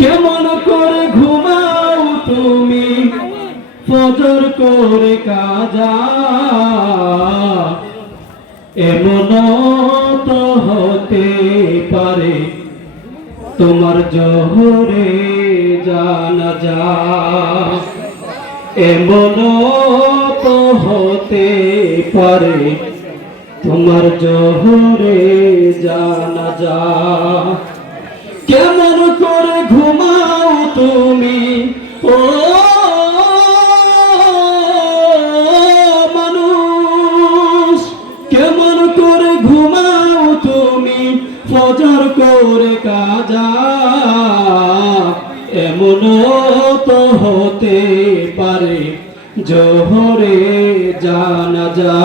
কেমন করে ঘুমাও তুমি ফজর করে কাজা, এমন তো হতে পারে তোমার জোহরে জানাজা, এমন তো হতে পারে তোমার জোহরে জানাজা। কেমন করে ঘুমাও তুমি ও মানুষ, কেমন করে ঘুমাও তুমি ফজর করে কাজা, এমন তো হতে পারে জোহরে জানাজা।